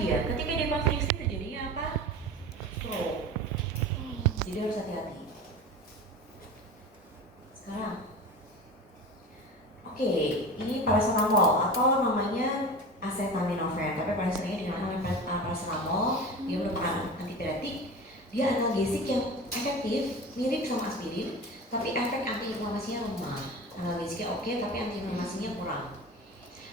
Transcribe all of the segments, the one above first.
dia, ketika dia konstriksi terjadinya apa? Stroke. Jadi harus hati-hati. Sekarang, oke, ini paracetamol atau namanya acetaminophen, tapi paling seringnya dikenal dengan paracetamol. Dia merupakan antipiretik. Dia analgesik yang efektif, mirip sama aspirin, tapi efek antiinflamasinya lemah. Analgesiknya oke, tapi antiinflamasinya kurang.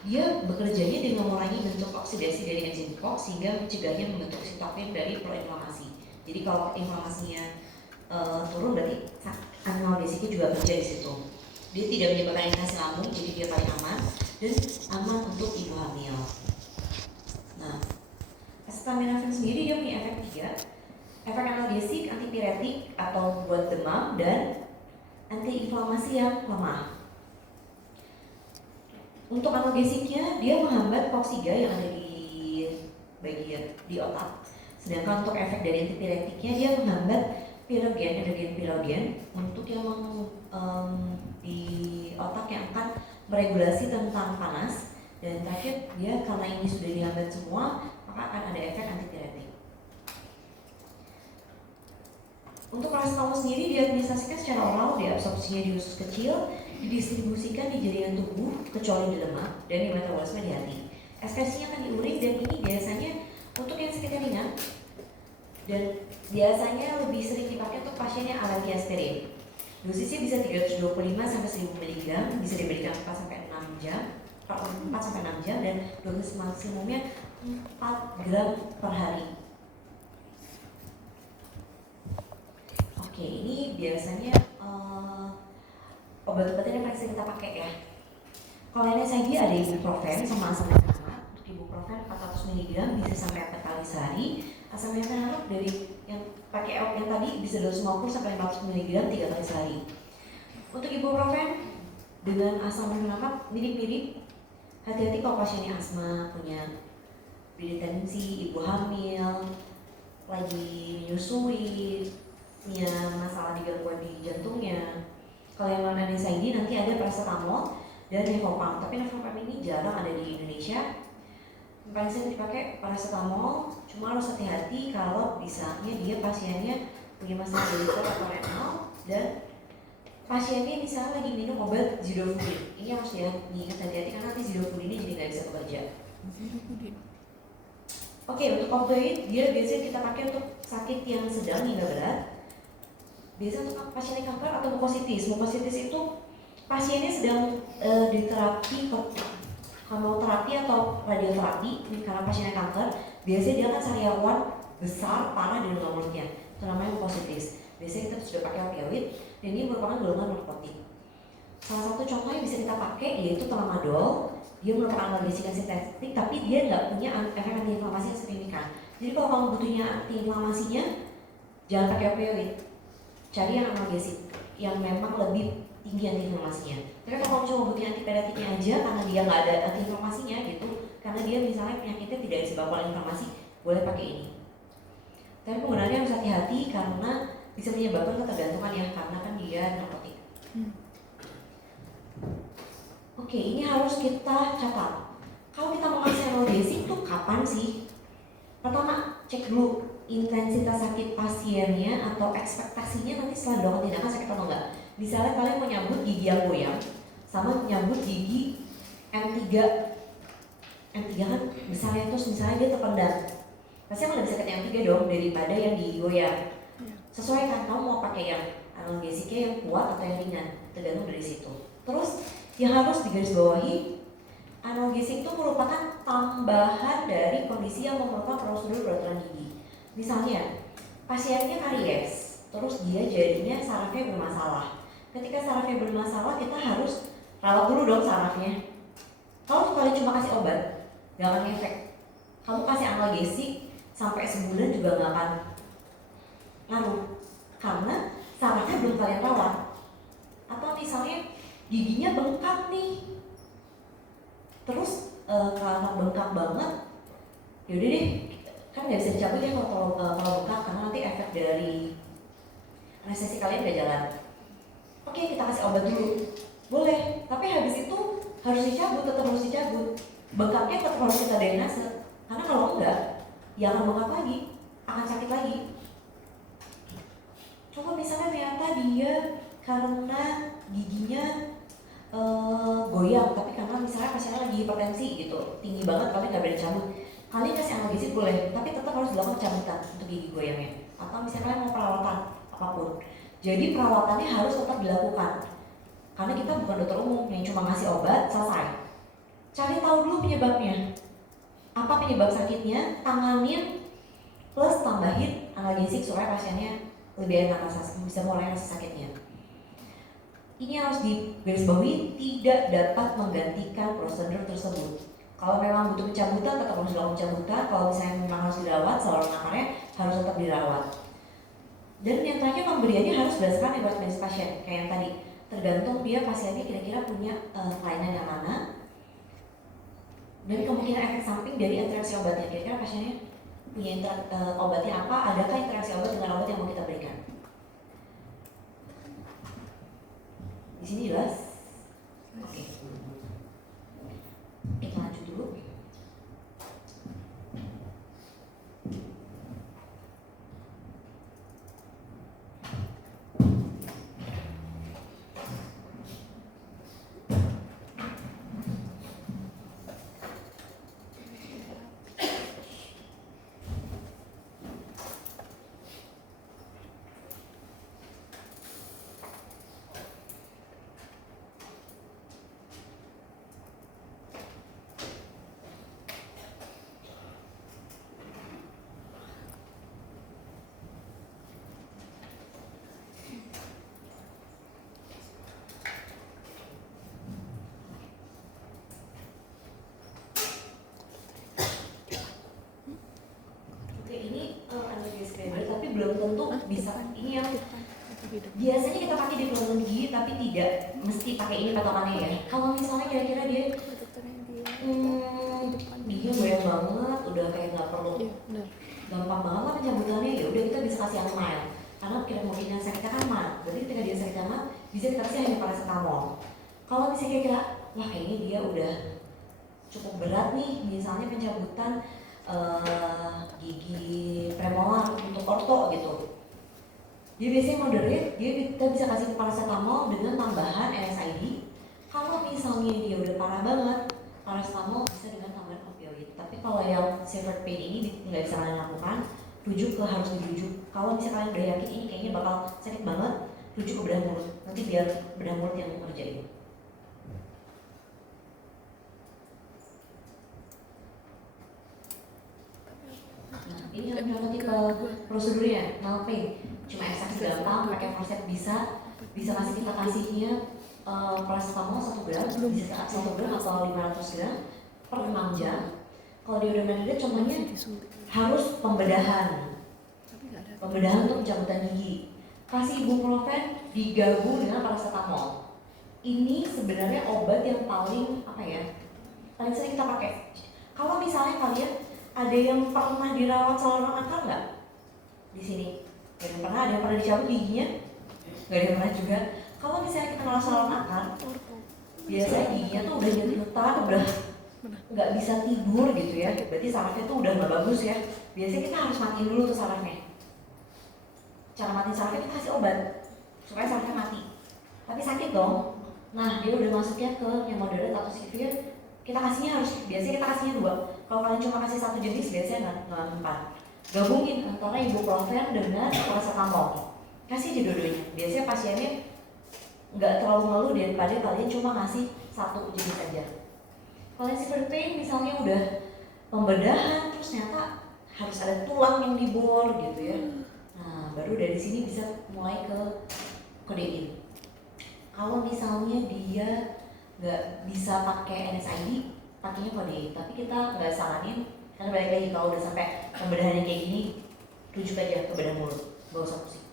Dia bekerjanya dengan mengurangi bentuk oksidasi dari enzim COX sehingga mencegahnya membentuk sitokin dari proinflamasi. Jadi kalau inflamasinya turun, berarti analgesiknya juga kerja di situ. Dia tidak menyebabkan iritasi lambung, jadi dia paling aman dan aman untuk ibu hamil. Nah, acetaminophen sendiri dia punya efek 3, efek analgesik, antipiretik atau buat demam, dan antiinflamasi yang lemah. Untuk analgesiknya, dia menghambat COX-3 yang ada di bagian di otak. Sedangkan untuk efek dari antipiretiknya, dia menghambat endogene pirogen untuk yang di otak yang akan meregulasi tentang panas. Dan terakhir, dia karena ini sudah dihambat semua, maka akan ada efek antipiretik. Untuk paracetamol sendiri diadministrasikan secara oral, diabsorpsinya di usus kecil, didistribusikan di jaringan tubuh kecuali di lemak, dan di metabolisme di hati. Ekskresinya akan di urin, dan ini biasanya untuk yang sakit ringan, dan biasanya lebih sering dipakai untuk pasien yang alergi aspirin. Dosisnya bisa 325 sampai 1000 mg, bisa diberikan 4 sampai 6 jam, 4 sampai 6 jam, dan dosis maksimumnya 4 gram per hari. Oke, ini biasanya obat-obatan yang paling sering kita pakai ya. Kalau NSAID ada ibuprofen sama asam methanoat. Untuk ibuprofen 400 mg bisa sampai 4 kali sehari. Asam methanoat dari yang pakai yang tadi bisa 250 sampai 500 mg 3 kali sehari. Untuk ibuprofen dengan asam methanoat mirip-mirip. Hati-hati kalau pasiennya asma, punya tensi, ibu hamil, lagi menyusui, punya masalah di gangguan di jantungnya. Kalau yang non NSAID nanti ada paracetamol dan Nevopam, tapi Nevopam ini jarang ada di Indonesia. Yang paling sering dipakai paracetamol, cuma harus hati-hati kalau misalnya dia pasiennya punya masalah liver atau renal, dan pasiennya misalnya lagi minum obat zidofudin. Ini harus diingat hati-hati karena nanti zidofudin ini jadi nggak bisa bekerja. Oke, untuk opioid dia biasanya kita pakai untuk sakit yang sedang hingga berat. Biasanya untuk pasien kanker atau mukositis. Mukositis itu pasiennya sedang diterapi kemoterapi atau radioterapi. Ini karena pasiennya kanker, biasanya dia kan sariawan besar parah di dalam mulutnya. Itu namanya mukositis. Biasanya kita sudah pakai opioid, dan ini merupakan golongan narkotik. Salah satu contoh yang bisa kita pakai yaitu tramadol. Dia merupakan analgesik sintetik, tapi dia nggak punya efek antiinflamasi yang signifikan. Jadi kalau kamu butuhnya antiinflamasinya, jangan pakai opioid. Cari yang analgesik yang memang lebih tinggi antiinflamasinya. Tapi kalau cuma butuh antipiretiknya aja karena dia nggak ada antiinflamasinya gitu, karena dia misalnya penyakitnya tidak disebabkan oleh inflamasi, boleh pakai ini. Tapi penggunaannya harus hati-hati karena bisa menyebabkan ketergantungan ya, karena kan dia narkotik. Oke, ini harus kita catat. Kalau kita mau ngasih analgesik tuh kapan sih? Pertama, cek dulu intensitas sakit pasiennya atau ekspektasinya nanti setelah dilakukan tindakan sakit atau enggak. Misalnya kalian mau nyambut gigi yang goyang sama nyambut gigi M3 kan misalnya, terus misalnya dia terpendam, pasti yang lebih sakit yang M3 dong daripada yang digoyang. Sesuaikan, kamu mau pakai yang analgesiknya yang kuat atau yang ringan, tergantung dari situ. Terus yang harus digarisbawahi, analgesik itu merupakan tambahan dari kondisi yang memerlukan prosedur kedokteran gigi. Misalnya, pasiennya karies, terus dia jadinya sarafnya bermasalah. Ketika sarafnya bermasalah, kita harus rawat dulu dong sarafnya. Kalau kalian cuma kasih obat, gak akan efek. Kamu kasih analgesik sampai sebulan juga gak akan ngaruh, karena sarafnya belum kalian rawat. Atau misalnya giginya bengkak nih, terus karena bengkak banget, yaudah deh, kan nggak bisa dicabut ya kalau bengkak, karena nanti efek dari anestesi kalian gak jalan. Oke, kita kasih obat dulu, boleh, tapi habis itu harus dicabut, tetap harus dicabut. Bengkaknya tetap harus kita drainase, karena kalau enggak ya akan bengkak lagi, akan sakit lagi. Coba misalnya ternyata dia karena giginya goyang, tapi karena misalnya pasiennya lagi hipertensi gitu, tinggi banget tapi nggak berani cabut, kalian kasih analgesik boleh, tapi tetap harus dilakukan cabutan untuk gigi goyangnya. Atau misalnya kalian mau perawatan apapun, jadi perawatannya harus tetap dilakukan, karena kita bukan dokter umum yang cuma ngasih obat selesai. Cari tahu dulu penyebabnya, apa penyebab sakitnya, tanganin plus tambahin analgesik supaya pasiennya lebih enak bisa mulai rasa sakitnya. Ini harus digarisbawahi, tidak dapat menggantikan prosedur tersebut. Kalau memang butuh pencabutan, tetap harus dilakukan pencabutan. Kalau misalnya memang harus dirawat, saluran akarnya harus tetap dirawat. Dan yang terakhir, pemberiannya harus berdasarkan riwayat medis pasien. Kayak yang tadi, tergantung dia pasiennya kira-kira punya kelainan yang mana, dan kemungkinan efek samping dari interaksi obatnya. Kira-kira pasiennya punya obatnya apa, adakah interaksi obat dengan obat yang mau kita berikan. Di sini jelas? Oke. Kita lanjut dulu. Belum tentu bisa. Ini yang biasanya kita pakai di kelainan gigi, tapi tidak mesti pakai ini patokannya ya. Kalau misalnya kira-kira dia gigi goyang banget, udah kayak nggak perlu, gampang banget lah pencabutannya, ya udah kita bisa kasih yang mild, karena kemungkinan sakitnya kan mild. Berarti ketika dia sakitnya mild, bisa kita kasih hanya paracetamol. Kalau misalnya kira-kira wah kayaknya dia udah cukup berat nih, misalnya pencabutan gigi premolar untuk orto gitu, dia biasanya moderate, kita bisa kasih paracetamol dengan tambahan NSAID. Kalau misalnya dia udah parah banget, paracetamol bisa dengan tambahan opioid. Tapi kalau yang severe pain ini nggak bisa kalian lakukan, harus dirujuk. Kalau misalnya kalian udah yakin ini kayaknya bakal sakit banget, rujuk ke bedah mulut, nanti biar bedah mulut yang ngerjain. Ini yang nanti ke prosedurnya, pain, cuma ekstraksi gampang, pakai forceps bisa kasihnya paracetamol 1 gram, bisa 1 gram atau 500 gram per 6 jam. Kalau dia udah moderate, contohnya harus pembedahan untuk pencabutan gigi. Kasih ibuprofen digabung dengan paracetamol. Ini sebenarnya obat yang paling sering kita pakai. Kalau misalnya kalian ada yang pernah dirawat saluran akar nggak? Di sini ada yang pernah dicabut giginya? Nggak ada yang pernah juga. Kalau misalnya kita ngerawat saluran akar, biasanya giginya tuh udah nyetutan, udah nggak bisa tidur gitu ya. Berarti sarafnya tuh udah nggak bagus ya. Biasanya kita harus matiin dulu tuh sarafnya. Cara matiin sarafnya kita kasih obat supaya sarafnya mati. Tapi sakit dong. Nah dia udah masuknya ke yang moderate atau severe, biasanya kita kasihnya 2. Kalau kalian cuma kasih 1 jenis, biasanya nggak mempan. Gabungin antara ibuprofen dengan paracetamol. Kasih di dua-duanya. Biasanya pasiennya nggak terlalu malu daripada kalian cuma ngasih 1 jenis aja. Kalau severe pain misalnya udah pembedahan, terus ternyata harus ada tulang yang dibor gitu ya. Nah baru dari sini bisa mulai ke kodein. Kalau misalnya dia nggak bisa pakai NSAID, pakainya kodein, tapi kita nggak saranin, karena balik lagi kalau udah sampai pembedahannya kayak gini, rujuk aja ke bedah mulut, nggak usah pusing.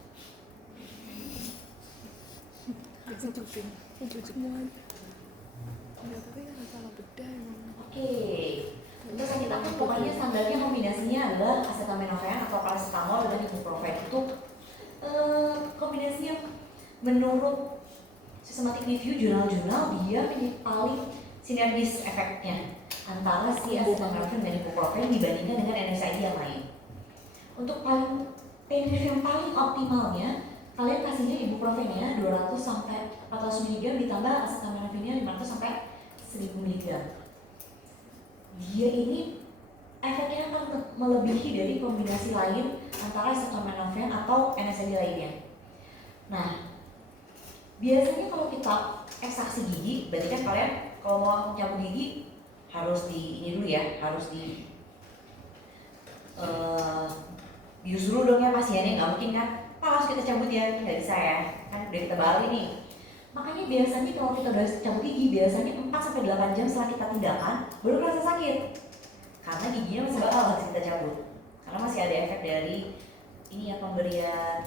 Oke, untuk sakit akut pokoknya standarnya kombinasinya adalah acetaminophen atau paracetamol dengan ibuprofen. Itu kombinasinya menurut systematic review jurnal-jurnal dia paling sinergis efeknya antara si acetaminophen dan ibuprofen dibandingkan dengan NSAID yang lain. Untuk pain relief yang paling optimalnya, kalian kasihnya ibuprofennya 200 sampai 400 mg ditambah acetaminophennya 500 sampai 1000 mg. Dia ini efeknya akan melebihi dari kombinasi lain antara acetaminophen atau NSAID lainnya. Nah, biasanya kalau kita ekstraksi gigi, berarti kan kalian kalau mau cabut gigi harus di ini dulu ya, harus di bius dulu dong ya pasiennya, nggak mungkin kan Pak harus kita cabut ya, nggak bisa ya, kan udah kita balik nih. Makanya biasanya kalau kita udah cabut gigi, biasanya 4-8 jam setelah kita tindakan baru kerasa sakit, karena giginya masih bakal harus kita cabut, karena masih ada efek dari ini ya, pemberian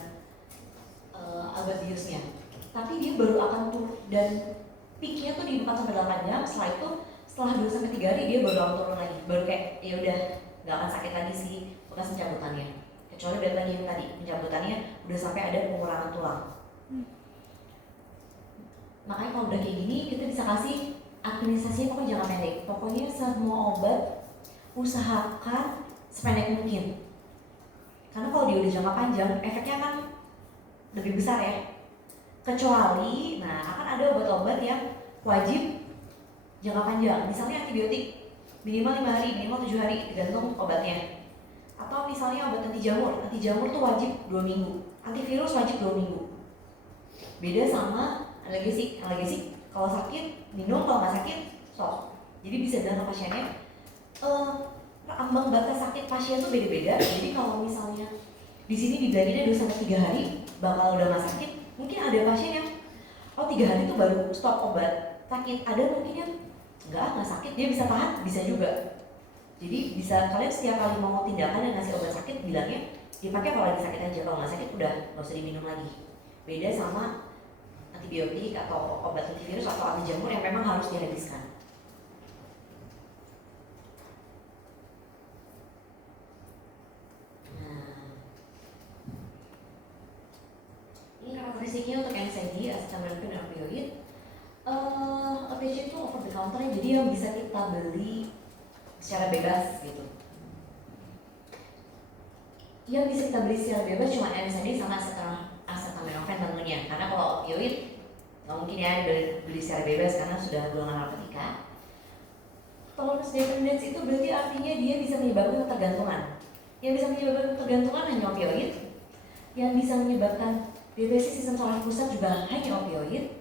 obat biusnya. Tapi dia baru akan turun, dan peaknya tuh di 4-8 jam. Setelah itu, setelah 2-3 hari dia baru akan turun lagi, baru kayak ya udah nggak akan sakit lagi sih bekas pencabutannya, kecuali dari tadi yang tadi pencabutannya udah sampai ada pengurangan tulang. Makanya kalau udah kayak gini, kita bisa kasih administrasinya pokoknya jangka pendek. Pokoknya semua obat usahakan sependek mungkin, karena kalau dia udah jangka panjang efeknya kan lebih besar ya. Kecuali, nah akan ada obat-obat yang wajib jangka panjang, misalnya antibiotik minimal 5 hari, minimal 7 hari, tergantung obatnya. Atau misalnya obat anti jamur tuh wajib 2 minggu, antivirus wajib 2 minggu. Beda sama analgesik kalau sakit minum, kalau nggak sakit stop. Jadi bisa bilang ke pasiennya, ambang batas sakit pasien tuh beda-beda. Jadi kalau misalnya di sini dibilanginnya 2-3 hari bakal udah nggak sakit, mungkin ada pasien yang 3 hari itu baru stop obat sakit. Ada mungkin yang nggak sakit, dia bisa tahan, bisa juga. Jadi bisa kalian setiap kali mau tindakan dan ngasih obat sakit bilangnya dipakai kalau lagi sakit aja, kalau nggak sakit udah nggak usah diminum lagi. Beda sama antibiotik atau obat antivirus atau anti jamur yang memang harus dihabiskan. Ini karakteristiknya untuk NSAID, acetaminophen dan opioid. Opioid itu over the counter, jadi yang bisa kita beli secara bebas gitu. Yang bisa kita beli secara bebas cuma NSAID sama acetaminophen tentunya, karena kalau opioid nggak mungkin ya beli secara bebas karena sudah golongan narkotika. Tolerance dependence itu berarti artinya dia bisa menyebabkan ketergantungan. Yang bisa menyebabkan ketergantungan hanya opioid. Yang bisa menyebabkan depresi sistem saraf pusat juga hanya opioid.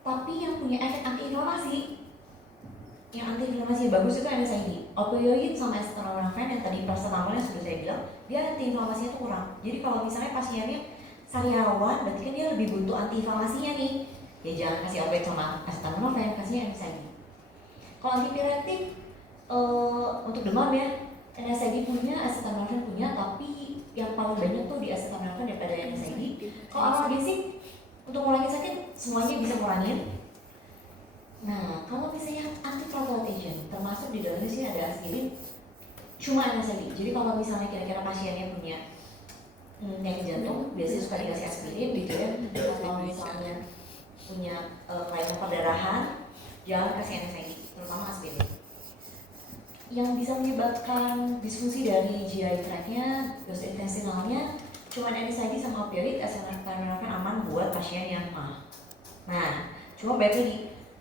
Tapi yang punya efek antiinflamasi, yang antiinflamasi bagus itu NSAID. Opioid sama acetaminophen yang tadi paracetamol yang sudah saya bilang, dia antiinflamasinya itu kurang. Jadi kalau misalnya pasiennya sariawan, berarti kan dia lebih butuh antiinflamasinya nih. Ya jangan kasih obat sama acetaminophen, kasihnya NSAID. Kalau antipiretik untuk demam ya, NSAID punya, acetaminophen punya, tapi yang paling banyak tuh di acetaminophen daripada NSAID. Kalau analgesik untuk mengurangi sakit semuanya bisa ngurangin. Nah, kalau misalnya anticoagulation, termasuk di dalamnya sini ada aspirin, cuma NSAID. Jadi kalau misalnya kira-kira pasiennya punya penyakit jantung, biasanya suka dikasih aspirin gitu ya. Kalau misalnya punya kelainan perdarahan, jangan kasih NSAID, terutama aspirin. Yang bisa menyebabkan disfungsi dari GI tract-nya, gastrointestinalnya, cuma NSAID sama opioid, acetaminophen aman buat pasien yang Nah, cuma balik lagi.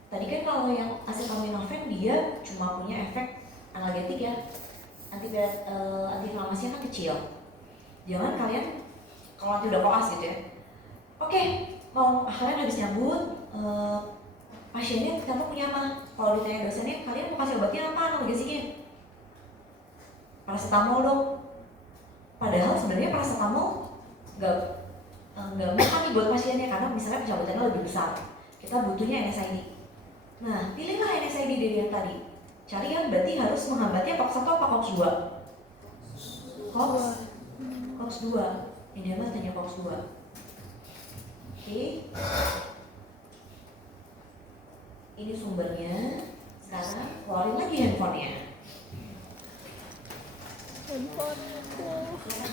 Tadi kan kalau yang acetaminophen dia cuma punya efek analgetik ya, antiinflamasinya kan kecil. Jangan kalian kalau nanti udah koas gitu ya, oke, mau kalian habis nyambut, pasiennya kamu punya apa? Kalau ditanya dosennya, kalian mau kasih obatnya apa analgesiknya? Paracetamol dong. Padahal sebenarnya paracetamol nggak makan nih buat pasiennya, karena misalnya pencabutannya lebih besar. Kita butuhnya NSAID. Nah, pilihlah NSAID dari yang tadi. Cari yang berarti harus menghambatnya COX 1 apa COX 2? COX 2. Ini mas tanya COX 2. Oke. Ini sumbernya. Sekarang keluarin lagi handphonenya. Handphoneku.